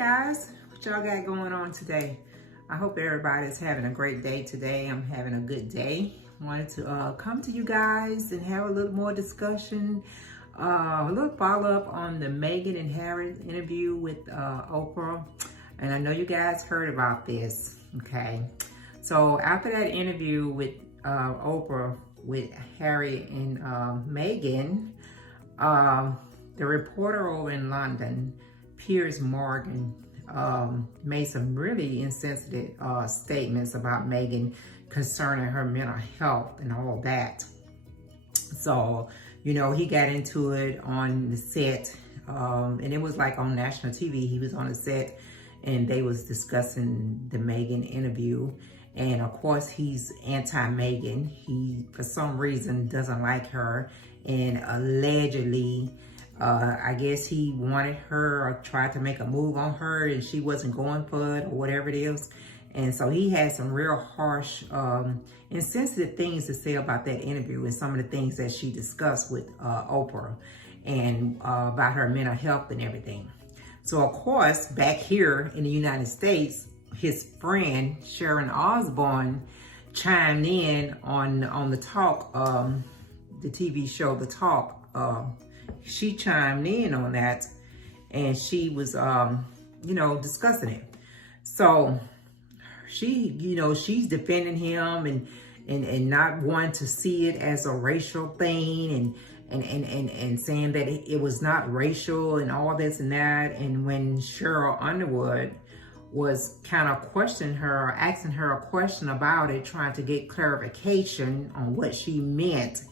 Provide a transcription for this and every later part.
guys, what y'all got going on today? I hope everybody's having a great day today. I'm having a good day. Wanted to come to you guys and have a little more discussion, a little follow-up on the Meghan and Harry interview with Oprah. And I know you guys heard about this, okay? So after that interview with Oprah with Harry and Meghan, the reporter over in London, Piers Morgan, made some really insensitive statements about Meghan concerning her mental health and all that. So, you know, he got into it on the set, and it was like on national TV. He was on the set and they was discussing the Meghan interview. And of course, he's anti-Meghan. He, for some reason, doesn't like her. And allegedly, I guess he wanted her or tried to make a move on her and she wasn't going for it or whatever it is. And so he had some real harsh, insensitive things to say about that interview and some of the things that she discussed with Oprah and about her mental health and everything. So of course, back here in the United States, his friend Sharon Osbourne chimed in on the talk, the TV show The Talk. She chimed in on that, and she was, you know, discussing it. So she, you know, she's defending him and not wanting to see it as a racial thing and saying that it was not racial and all this and that. And when Cheryl Underwood was kind of questioning her or asking her a question about it, trying to get clarification on what she meant,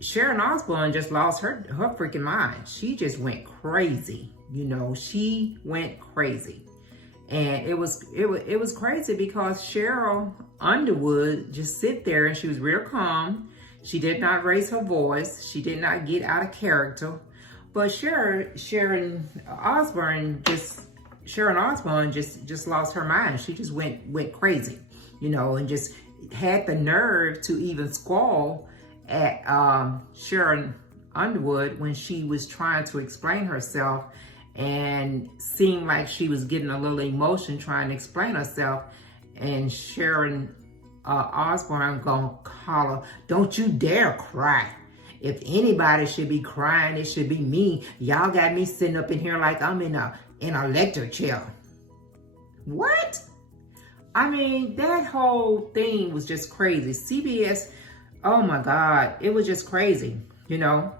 Sharon Osbourne just lost her freaking mind. She just went crazy. You know, she went crazy. And it was crazy because Cheryl Underwood just sit there and she was real calm. She did not raise her voice. She did not get out of character. But Sharon Osbourne just lost her mind. She just went crazy, you know, and just had the nerve to even squall at Sharon Underwood when she was trying to explain herself and seemed like she was getting a little emotion trying to explain herself. And Sharon Osbourne gonna call her, "Don't you dare cry. If anybody should be crying, it should be me. Y'all got me sitting up in here like I'm in a electric chair." What? I mean, that whole thing was just crazy. CBS, oh my God, it was just crazy, you know?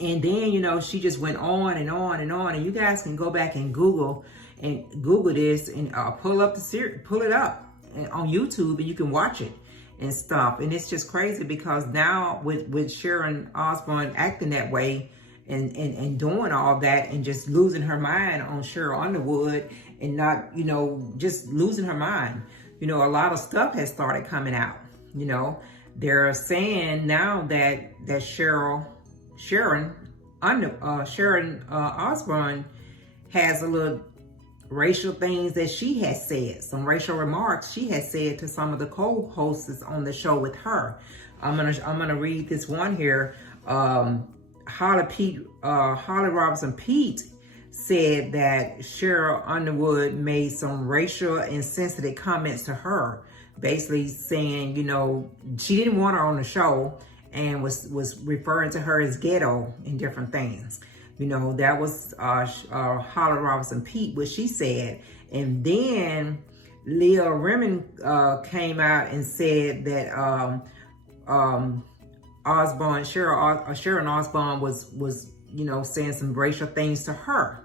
And then, you know, she just went on and on and on. And you guys can go back and Google this and pull it up on YouTube and you can watch it and stuff. And it's just crazy because now with Sharon Osbourne acting that way and doing all that and just losing her mind on Cheryl Underwood and not, you know, just losing her mind. You know, a lot of stuff has started coming out, you know. They're saying now that Sharon Osbourne has a little racial things that she has said, some racial remarks she has said to some of the co-hosts on the show with her. I'm gonna read this one here. Holly Robinson Pete said that Cheryl Underwood made some racial insensitive comments to her, basically saying, you know, she didn't want her on the show and was referring to her as ghetto and different things. You know, that was Holly Robinson Pete, what she said. And then Leah Remini came out and said that Sharon Osbourne was, you know, saying some racial things to her.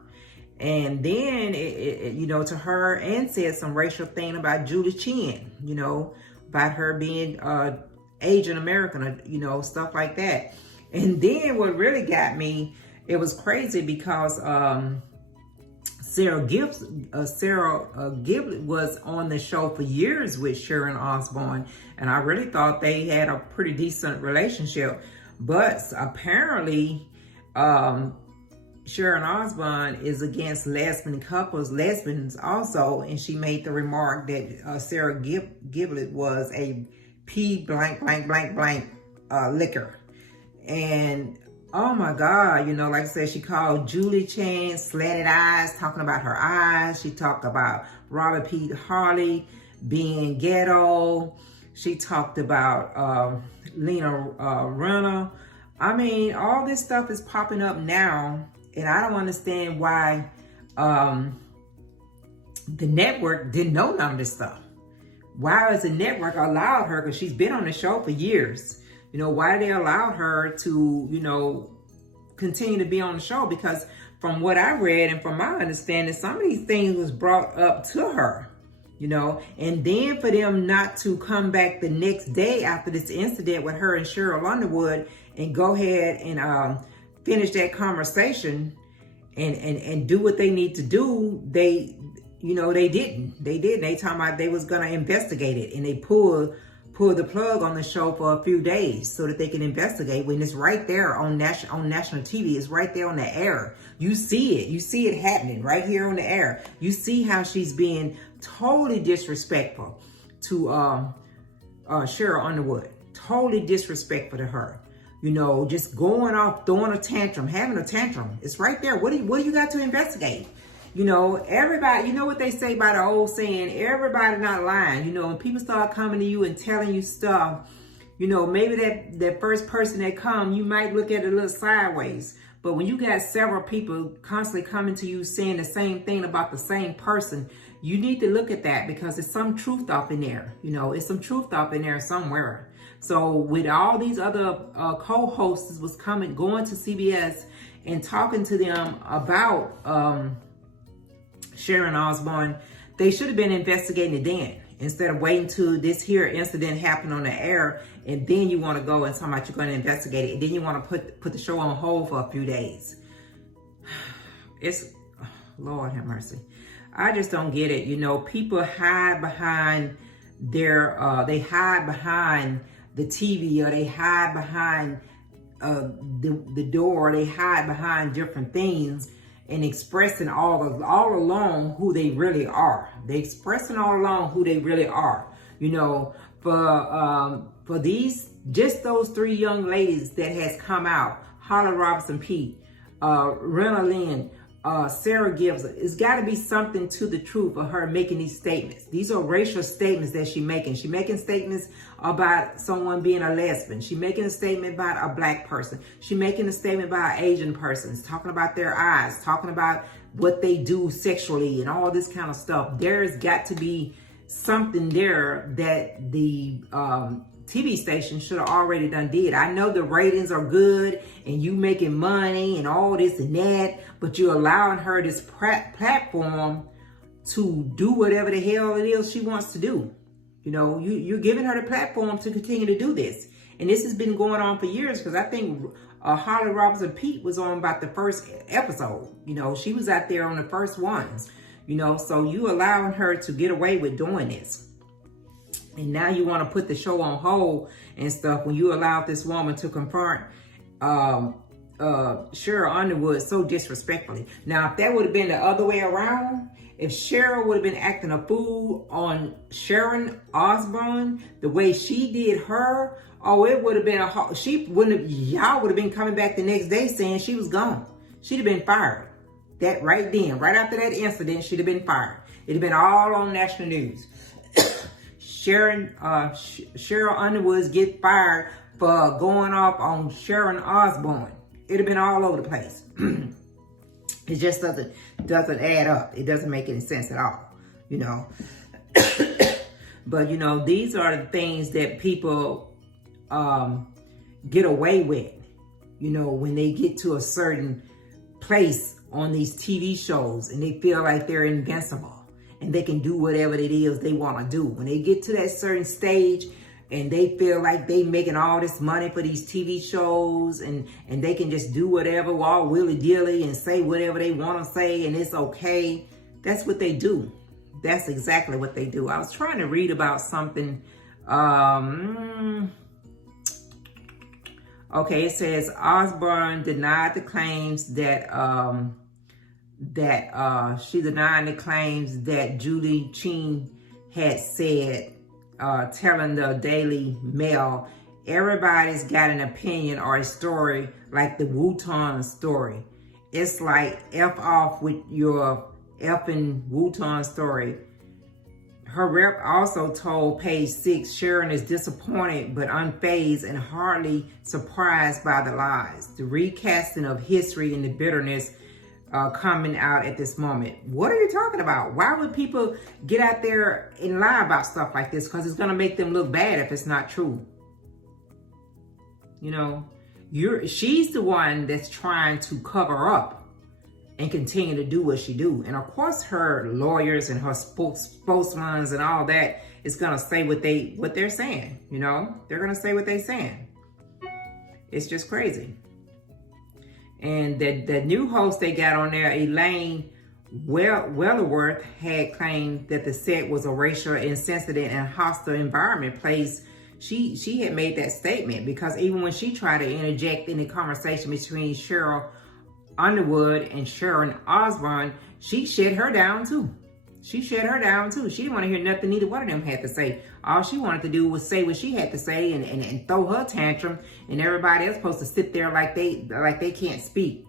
And then, you know, to her, and said some racial thing about Julie Chen, you know, about her being Asian American, you know, stuff like that. And then what really got me, it was crazy because Sarah Giblet was on the show for years with Sharon Osbourne, and I really thought they had a pretty decent relationship. But apparently, Sharon Osbourne is against lesbians also, and she made the remark that Sarah Giblet was a P blank blank blank blank liquor. And oh my God, you know, like I said, she called Julie Chen slanted eyes, talking about her eyes. She talked about Robert Pete Harley being ghetto. She talked about Lena Granna. I mean, all this stuff is popping up now, and I don't understand why the network didn't know none of this stuff. Why has the network allowed her, because she's been on the show for years, you know, why did they allow her to, you know, continue to be on the show? Because from what I read and from my understanding, some of these things was brought up to her, you know, and then for them not to come back the next day after this incident with her and Cheryl Underwood and go ahead and finish that conversation and do what they need to do, they, you know, they didn't. They did. They talking about they was gonna investigate it, and they pulled the plug on the show for a few days so that they can investigate, when it's right there on national TV. It's right there on the air. You see it. You see it happening right here on the air. You see how she's being totally disrespectful to Cheryl Underwood. Totally disrespectful to her. You know, just going off, throwing a tantrum, having a tantrum. It's right there. What do you got to investigate? You know, everybody, you know what they say by the old saying, everybody not lying. You know, when people start coming to you and telling you stuff, you know, maybe that first person that come, you might look at it a little sideways. But when you got several people constantly coming to you saying the same thing about the same person, you need to look at that, because there's some truth up in there. You know, it's some truth up in there somewhere. So with all these other co-hosts was going to CBS and talking to them about Sharon Osbourne, they should have been investigating it then, instead of waiting till this here incident happened on the air, and then you want to go and talk about you're going to investigate it, and then you want to put the show on hold for a few days. It's, Lord have mercy. I just don't get it. You know, people hide behind they hide behind the TV, or they hide behind the door, they hide behind different things, and expressing all along who they really are. They expressing all along who they really are. You know, for these, just those three young ladies that has come out, Holly Robinson Pete, Rena Lynn, Sarah Gibbs, it's got to be something to the truth of her making these statements. These are racial statements that she's making. She's making statements about someone being a lesbian. She's making a statement about a black person. She's making a statement about Asian persons, talking about their eyes, talking about what they do sexually and all this kind of stuff. There's got to be something there that the TV station should have already did. I know the ratings are good and you making money and all this and that, but you're allowing her this platform to do whatever the hell it is she wants to do. You know, you're giving her the platform to continue to do this. And this has been going on for years, because I think Holly Robinson Pete was on about the first episode. You know, she was out there on the first ones. You know, so you allowing her to get away with doing this. And now you want to put the show on hold and stuff when you allowed this woman to confront Cheryl Underwood so disrespectfully. Now, if that would have been the other way around, if Cheryl would have been acting a fool on Sharon Osbourne the way she did her, oh, it would have been y'all would have been coming back the next day saying she was gone. She'd have been fired. That right then, right after that incident, she'd have been fired. It'd have been all on national news. Cheryl Underwood get fired for going off on Sharon Osbourne. It'd have been all over the place. It just doesn't add up. It doesn't make any sense at all, you know. But, you know, these are the things that people get away with, you know, when they get to a certain place on these TV shows and they feel like they're invincible and they can do whatever it is they want to do. When they get to that certain stage and they feel like they making all this money for these TV shows and they can just do whatever, all willy-dilly and say whatever they want to say and it's okay. That's what they do. That's exactly what they do. I was trying to read about something. Okay, it says Osbourne denied the claims that she denied the claims that Julie Chen had said, telling the Daily Mail everybody's got an opinion or a story like the Wu-Tang story. It's like F off with your effing Wu-Tang story. Her rep also told Page 6 Sharon is disappointed but unfazed and hardly surprised by the lies, the recasting of history and the bitterness coming out at this moment. What are you talking about? Why would people get out there and lie about stuff like this? Because it's going to make them look bad if it's not true. You know, she's the one that's trying to cover up and continue to do what she do. And of course her lawyers and her spokesmen and all that is gonna say what they're saying, you know? They're gonna say what they're saying. It's just crazy. And the new host they got on there, Elaine Wellerworth, had claimed that the set was a racial insensitive and hostile environment place. She had made that statement because even when she tried to interject in the conversation between Cheryl Underwood and Sharon Osbourne, she shut her down too. She didn't want to hear nothing neither one of them had to say. All she wanted to do was say what she had to say and throw her tantrum, and everybody else supposed to sit there like they can't speak,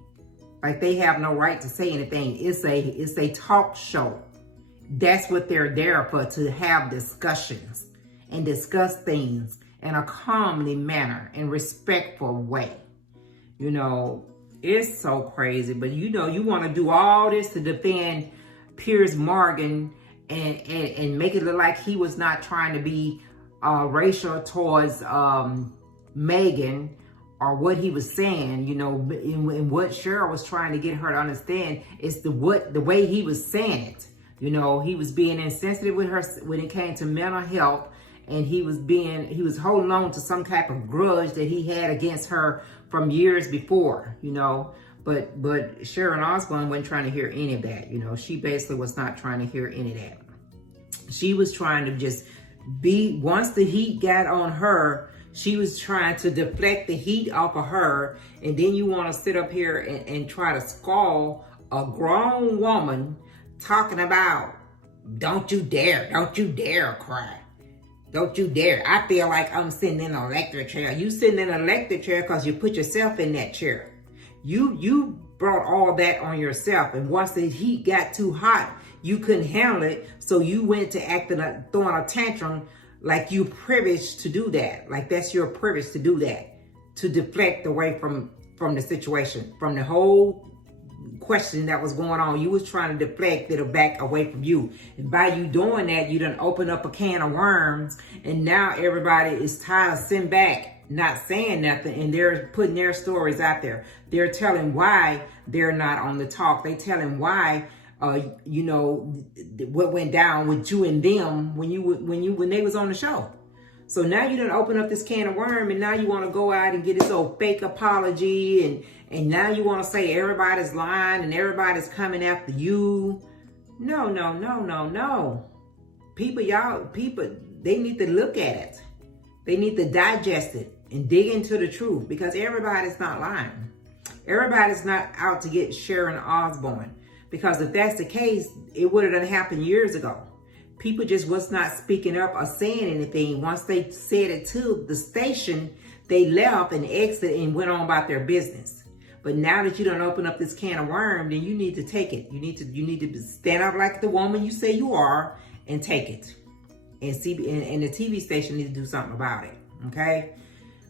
like they have no right to say anything. It's a talk show. That's what they're there for, to have discussions and discuss things in a calmly manner and respectful way. You know, it's so crazy, but you know, you want to do all this to defend Piers Morgan and make it look like he was not trying to be racial towards Megan, or what he was saying, you know, and what Cheryl was trying to get her to understand is the way he was saying it. You know, he was being insensitive with her when it came to mental health, and he was holding on to some type of grudge that he had against her from years before, you know. But Sharon Osbourne wasn't trying to hear any of that, you know. She basically was not trying to hear any of that. She was trying to just be, once the heat got on her, she was trying to deflect the heat off of her. And then you want to sit up here and try to scold a grown woman talking about, don't you dare cry. Don't you dare. I feel like I'm sitting in an electric chair. You sitting in an electric chair because you put yourself in that chair. You brought all that on yourself. And once the heat got too hot, you couldn't handle it. So you went to throwing a tantrum like you privileged to do that. Like that's your privilege to do that. To deflect away from the situation, from the whole question that was going on. You was trying to deflect it back away from you. And by you doing that, you done open up a can of worms. And now everybody is tired of sitting back, not saying nothing, and they're putting their stories out there. They're telling why they're not on the talk. They telling why, you know, what went down with you and them when they was on the show. So now you done open up this can of worm, and now you want to go out and get this old fake apology, and now you want to say everybody's lying and everybody's coming after you. No. People, they need to look at it. They need to digest it and dig into the truth, because everybody's not lying. Everybody's not out to get Sharon Osbourne, because if that's the case, it would have done happened years ago. People just was not speaking up or saying anything. Once they said it to the station, they left and exited and went on about their business. But now that you don't open up this can of worm, then you need to take it. You need to stand up like the woman you say you are and take it. And the TV station needs to do something about it. Okay?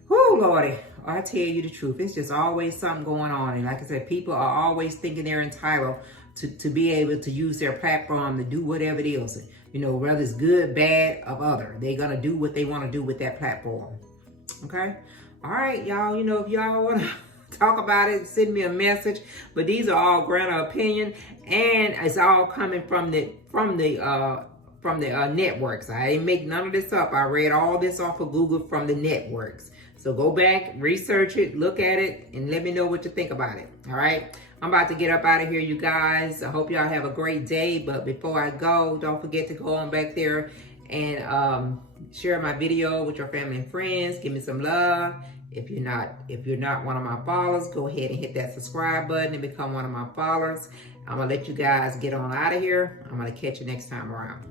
Whoo, Lordy. I tell you the truth. It's just always something going on. And like I said, people are always thinking they're entitled to be able to use their platform to do whatever it is. You know, whether it's good, bad, or other. They're going to do what they want to do with that platform. Okay? All right, y'all. You know, if y'all want to talk about it, send me a message. But these are all Granna opinion. And it's all coming from the networks. I didn't make none of this up. I read all this off of Google from the networks. So go back, research it, look at it, and let me know what you think about it. All right? I'm about to get up out of here, you guys. I hope y'all have a great day. But before I go, don't forget to go on back there and share my video with your family and friends. Give me some love. If you're not one of my followers, go ahead and hit that subscribe button and become one of my followers. I'm gonna let you guys get on out of here. I'm gonna catch you next time around.